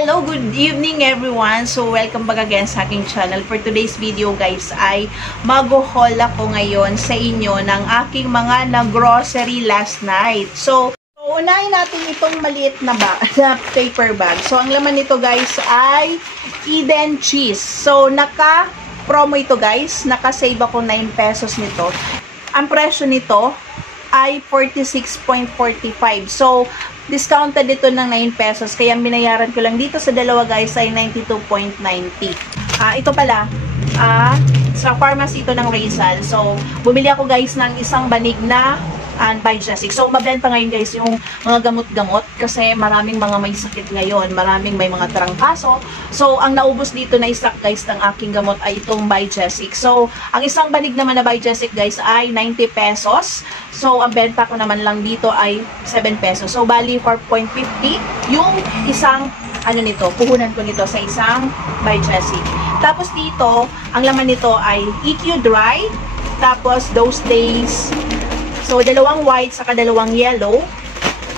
Hello, good evening everyone. So, welcome back again sa aking channel. For today's video guys ay mag-haul ako ngayon sa inyo ng aking mga na-grocery last night. So, unahin natin itong maliit na paper bag. So, ang laman nito guys ay Eden cheese. So, naka-promo ito guys. Naka-save ako 9 pesos nito. Ang presyo nito ay 46.45. So, discounted dito ng 9 pesos. Kaya binayaran ko lang dito sa dalawa guys ay 92.90. Ito pala, sa pharmacy ito ng Rizal. So, bumili ako guys ng isang banig na Biogesic. So, mabenta ngayon guys yung mga gamot-gamot kasi maraming mga may sakit ngayon. Maraming may mga trangkaso. So, ang naubos dito na stock guys ng aking gamot ay itong Biogesic. So, ang isang banig naman na Biogesic guys ay 90 pesos. So, ang benta ko naman lang dito ay 7 pesos. So, bali 4.50 yung isang puhunan ko nito sa isang Biogesic. Tapos dito, ang laman nito ay EQ Dry. Tapos, Those Days. So, dalawang white saka dalawang yellow.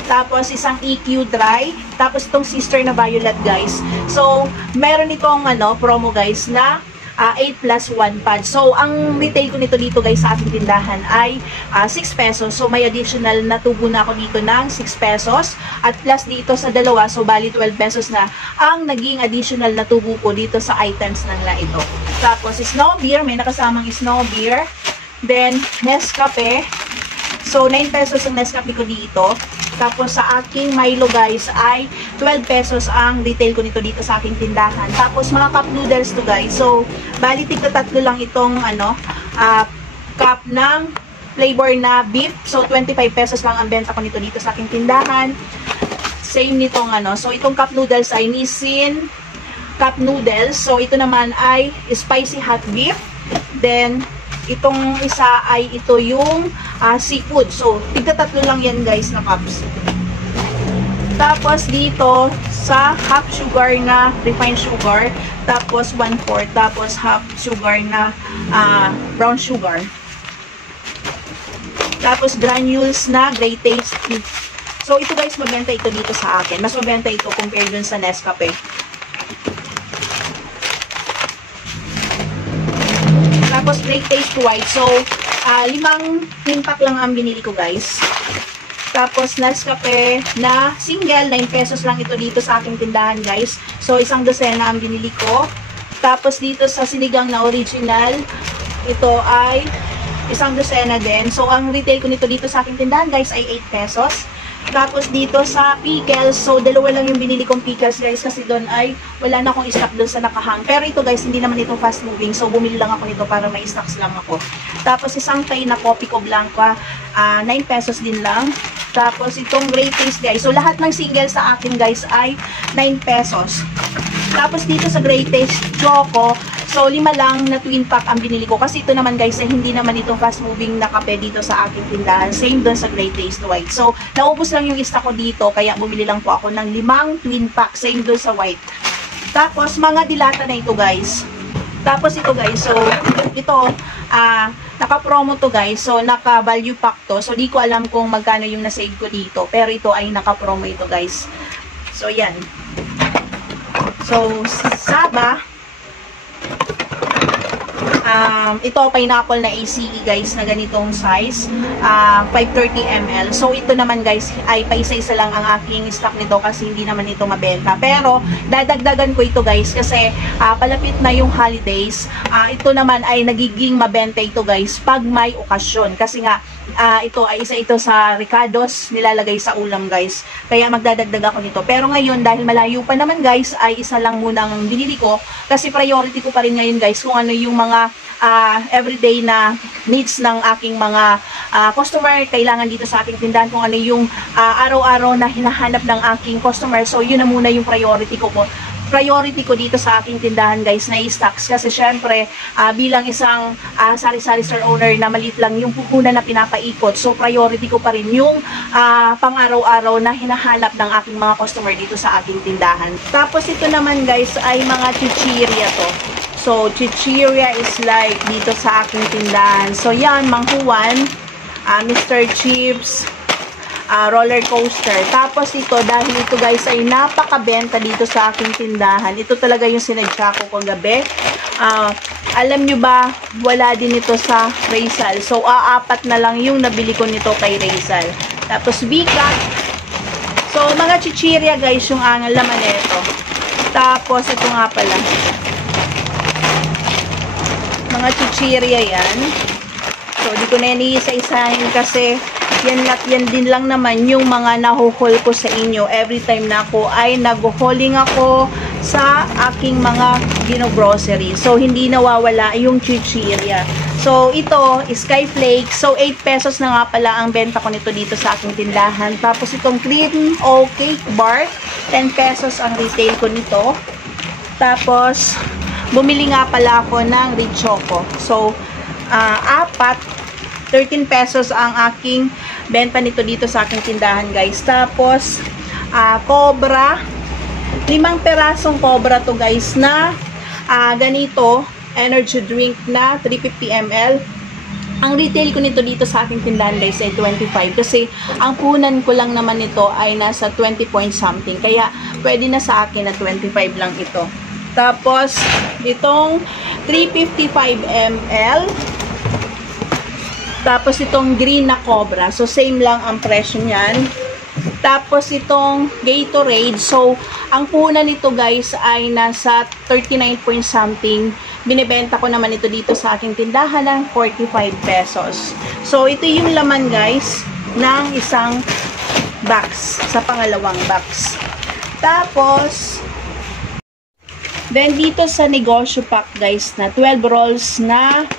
Tapos, isang EQ Dry. Tapos, itong sister na violet, guys. So, meron itong promo, guys, na 8+1 pad. So, ang retail ko nito dito, guys, sa ating tindahan ay 6 pesos. So, may additional na tubo na ako dito ng 6 pesos. At plus dito sa dalawa, so, bali 12 pesos na ang naging additional na tubo ko dito sa items na ito. Tapos, snow beer. May nakasamang snow beer. Then, Nescafe. So, 9 pesos ang Nescafe ko dito. Tapos, sa aking Milo, guys, ay 12 pesos ang retail ko nito dito sa aking tindahan. Tapos, mga cup noodles to, guys. So, bali, tigta-tatlo lang itong, cup ng flavor na beef. So, 25 pesos lang ang benta ko nito dito sa aking tindahan. Same nitong, So, itong cup noodles ay Nissin cup noodles. So, ito naman ay spicy hot beef. Then, itong isa ay ito yung seafood. So, tigta-tatlo lang yan guys na cups. Tapos dito sa half sugar na refined sugar. Tapos 1/4. Tapos half sugar na brown sugar. Tapos granules na gray taste. So, ito guys, mabenta ito dito sa akin. Mas mabenta ito compared dun sa Nescafe. Tapos, great taste white. So, 5 impact lang ang binili ko, guys. Tapos, Nescafe na single. 9 pesos lang ito dito sa aking tindahan, guys. So, isang dosena ang binili ko. Tapos, dito sa sinigang na original, ito ay isang dosena din. So, ang retail ko nito dito sa aking tindahan, guys, ay 8 pesos. Tapos dito sa pickles, so dalawa lang yung binili kong pickles guys kasi doon ay wala na akong stock doon sa nakahang. Pero ito guys, hindi naman ito fast moving, so bumili lang ako nito para may stocks lang ako. Tapos isang tray na Copico Blanca, 9 pesos din lang. Tapos itong gray taste guys, so lahat ng single sa akin guys ay 9 pesos. Tapos dito sa gray taste choco, so 5 lang na twin pack ang binili ko. Kasi ito naman guys, hindi naman itong fast moving na kape dito sa aking tindahan. Same doon sa Great Taste White. So, naubos lang yung stock ko dito. Kaya bumili lang po ako ng 5 twin pack. Same doon sa white. Tapos, mga dilata na ito guys. Tapos ito guys, so, ito, naka-promo to guys. So, naka-value pack to. So, di ko alam kung magkano yung na-save ko dito. Pero ito ay naka-promo ito guys. So, yan. So, Saba, ito pineapple na ACE guys na ganitong size, 530 ml. So ito naman guys ay paisa-isa lang ang aking stock nito kasi hindi naman ito mabenta. Pero dadagdagan ko ito guys kasi palapit na yung holidays. Ito naman ay nagiging mabenta ito guys pag may okasyon kasi nga ito ay isa ito sa Ricardo's nilalagay sa ulam guys. Kaya magdadagdag ako nito. Pero ngayon dahil malayo pa naman guys ay isa lang muna ang binili ko kasi priority ko pa rin ngayon guys kung ano yung mga everyday na needs ng aking mga customer kailangan dito sa aking tindahan, kung ano yung araw-araw na hinahanap ng aking customer. So yun na muna yung priority ko dito sa aking tindahan guys na i-stocks kasi syempre bilang isang sari-sari store owner na maliit lang yung puhunan na pinapaikot, so priority ko pa rin yung pang-araw-araw na hinahanap ng aking mga customer dito sa aking tindahan. Tapos ito naman guys ay mga chichirya to. So chichirya is like dito sa aking tindahan. So yan, manghuwan, Mr. Chips, roller coaster. Tapos ito, dahil ito guys ay napakabenta dito sa aking tindahan. Ito talaga yung sinadya ko kagabi. Alam nyo ba, wala din ito sa Rizal. So, apat na lang yung nabili ko nito kay Rizal. Tapos, bigat. So, mga chichirya guys, yung laman nito. Tapos, ito nga pala. Mga chichirya yan. So, di ko na yan iisa-isahin kasi yan din lang naman yung mga nahuhol ko sa inyo every time na ako ay nag-hauling ako sa aking mga gino-grocery. So, hindi nawawala yung chichirya. So, ito, Skyflake. So, 8 pesos na nga pala ang benta ko nito dito sa aking tindahan. Tapos, itong cream o cake bar, 10 pesos ang retail ko nito. Tapos, bumili nga pala ako ng Richoco. So, 13 pesos ang aking benta nito dito sa aking tindahan guys. Tapos Cobra, 5 perasong Cobra to guys na ganito, energy drink na 350 ml. Ang retail ko nito dito sa aking tindahan guys ay 25 kasi ang punan ko lang naman nito ay nasa 20 point something. Kaya pwede na sa akin na 25 lang ito. Tapos itong 355 ml. Tapos itong green na Cobra. So, same lang ang presyo niyan. Tapos itong Gatorade. So, ang puhunan nito guys ay nasa 39 point something. Binibenta ko naman ito dito sa aking tindahan ng 45 pesos. So, ito yung laman guys ng isang box. Sa pangalawang box. Tapos, then dito sa negosyo pack guys na 12 rolls na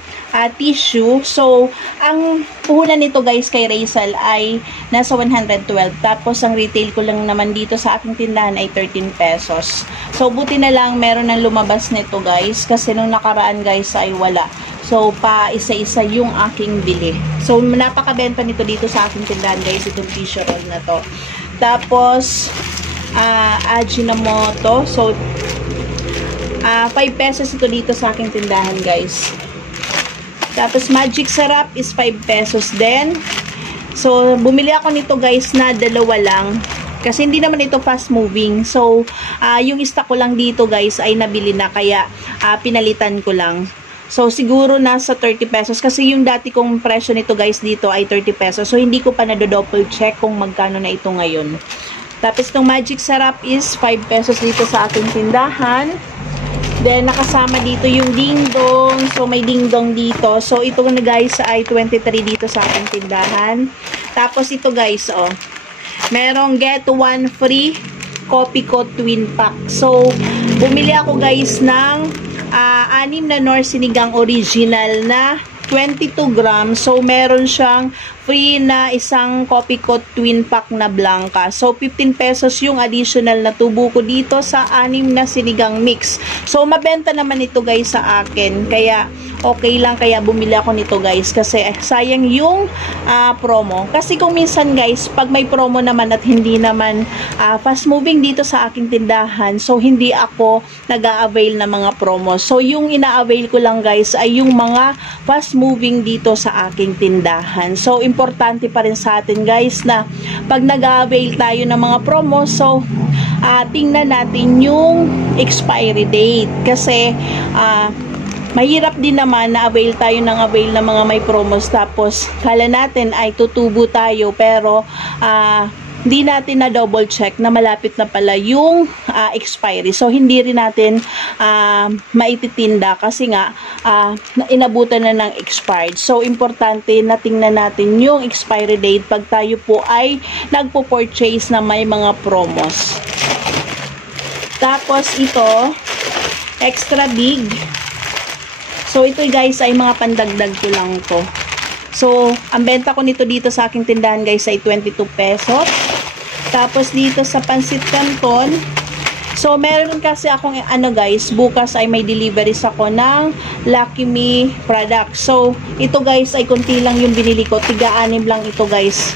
tissue. So, ang puhunan nito guys kay Rizal ay nasa 112. Tapos, ang retail ko lang naman dito sa aking tindahan ay 13 pesos. So, buti na lang meron ng lumabas nito guys. Kasi nung nakaraan guys ay wala. So, pa isa-isa yung aking bili. So, napakabenta nito dito sa aking tindahan guys. Itong tissue roll na to. Tapos, Ajinomoto. So, 5 pesos ito dito sa aking tindahan guys. Tapos, Magic Sarap is 5 pesos din. So, bumili ako nito guys na dalawa lang. Kasi hindi naman ito fast moving. So, yung stock ko lang dito guys ay nabili na. Kaya, pinalitan ko lang. So, siguro nasa 30 pesos. Kasi yung dati kong presyo nito guys dito ay 30 pesos. So, hindi ko pa na-double check kung magkano na ito ngayon. Tapos, itong Magic Sarap is 5 pesos dito sa ating tindahan. Then, nakasama dito yung dingdong. So, may dingdong dito. So, ito na guys ay 23 dito sa ating tindahan. Tapos, ito guys, oh. Merong get one free Coffee Co Twin Pack. So, bumili ako guys ng 6 na Nor Sinigang Original na 22 grams. So, meron siyang free na isang Coffee Co Twin Pack na blanca. So, 15 pesos yung additional na tubo ko dito sa 6 na sinigang mix. So, mabenta naman ito guys sa akin. Kaya, okay lang. Kaya, bumili ako nito guys. Kasi, sayang yung promo. Kasi kung minsan guys, pag may promo naman at hindi naman fast moving dito sa aking tindahan, so, hindi ako nag-a-avail na mga promo. So, yung ina-avail ko lang guys ay yung mga fast moving dito sa aking tindahan. So, importante pa rin sa atin guys na pag nag-avail tayo ng mga promo, so tingnan natin yung expiry date kasi mahirap din naman na avail tayo ng mga may promos tapos kala natin ay tutubo tayo pero hindi natin na double check na malapit na pala yung expiry. So, hindi rin natin maititinda kasi nga inabutan na ng expired. So, importante na tingnan natin yung expiry date pag tayo po ay nagpo-purchase na may mga promos. Tapos, ito, extra big. So, ito guys ay mga pandagdag ko lang to. So, ang benta ko nito dito sa aking tindahan guys ay 22 pesos. Tapos dito sa Pansit Canton, so meron kasi akong guys, bukas ay may deliveries ako ng Lucky Me product. So, ito guys ay konti lang yung binili ko. Tiga-6 lang ito guys.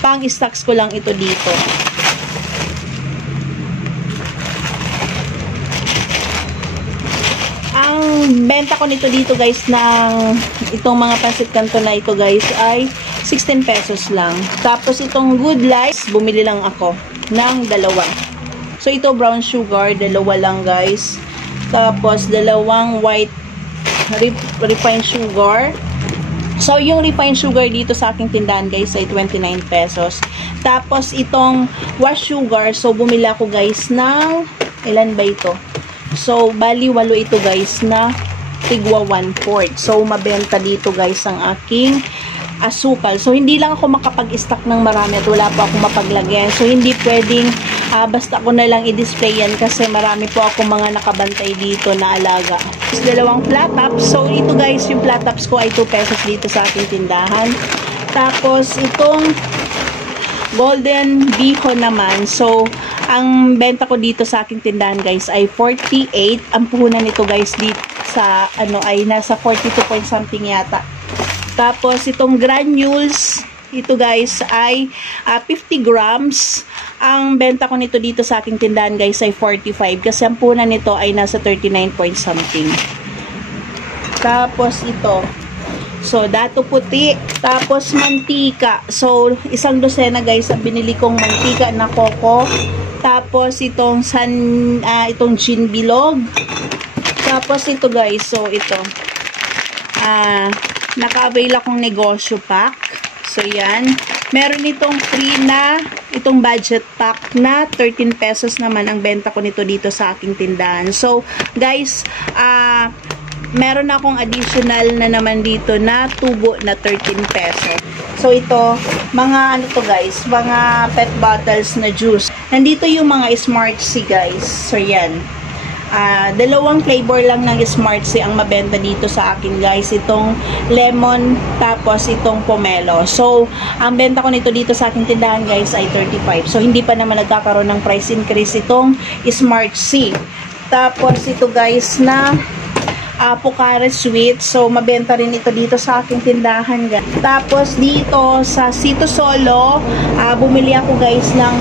Pang-stocks ko lang ito dito. Ang benta ko nito dito guys ng itong mga Pansit Canton na ito guys ay 16 pesos lang. Tapos itong Good Life, bumili lang ako ng dalawa. So ito brown sugar, dalawa lang guys. Tapos dalawang white refined sugar. So yung refined sugar dito sa aking tindahan guys ay 29 pesos. Tapos itong wash sugar, so bumili ako guys ng, ilan ba ito? So bali 8 ito guys na tigwa 1/4. So mabenta dito guys ang aking asukal. So hindi lang ako makapag-stock ng marami at wala pa akong mapaglagyan. So hindi pwedeng basta ko na lang i-display yan kasi marami po ako mga nakabantay dito na alaga. Dalawang flat tops. So ito guys, yung flat tops ko ay 2 pesos dito sa aking tindahan. Tapos itong golden bihon naman. So ang benta ko dito sa aking tindahan guys ay 48. Ang puhunan nito guys dito sa ano ay nasa 42 point something yata. Tapos itong granules, ito guys ay 50 grams. Ang benta ko nito dito sa aking tindahan guys ay 45 kasi ang puhunan nito ay nasa 39 point something. Tapos ito, so dato puti. Tapos mantika, so isang dosena guys ang binili kong mantika na coco. Tapos itong itong gin bilog. Tapos ito guys, so ito naka-avail akong negosyo pack. So yan, meron itong free na itong budget pack na 13 pesos naman ang benta ko nito dito sa aking tindahan. So guys, meron akong additional na naman dito na tubo na 13 pesos. So ito, mga ano to guys, mga pet bottles na juice. Nandito yung mga Smart Sea guys. So yan. Dalawang flavor lang ng Smart Sea ang mabenta dito sa akin guys. Itong lemon tapos itong pomelo. So ang benta ko nito dito sa aking tindahan guys ay 35. So hindi pa naman nagkakaroon ng price increase itong Smart Sea. Tapos ito guys na Pocari Sweet. So mabenta rin ito dito sa aking tindahan guys. Tapos dito sa Sito Solo, bumili ako guys ng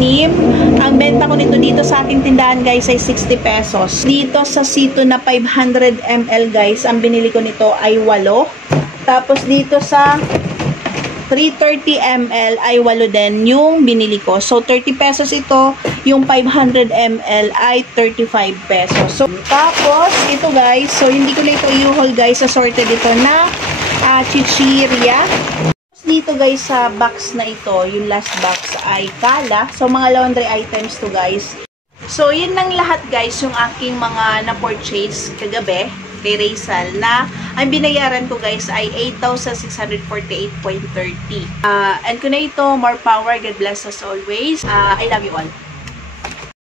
6. Ang benta ko nito dito sa aking tindahan guys ay 60 pesos. Dito sa Sito na 500 ml guys, ang binili ko nito ay 8. Tapos dito sa 330 ml ay 8 din yung binili ko. So 30 pesos ito, yung 500 ml ay 35 pesos. So tapos ito guys, so hindi ko na ito i-haul guys, assorted ito na chichirya. Dito guys sa box na ito, yung last box ay kala. So mga laundry items to guys. So yun lang lahat guys yung aking mga na-purchase kagabi kay Raysal na ang binayaran ko guys ay 8,648.30. And kung na ito, more power, God bless us always. I love you all.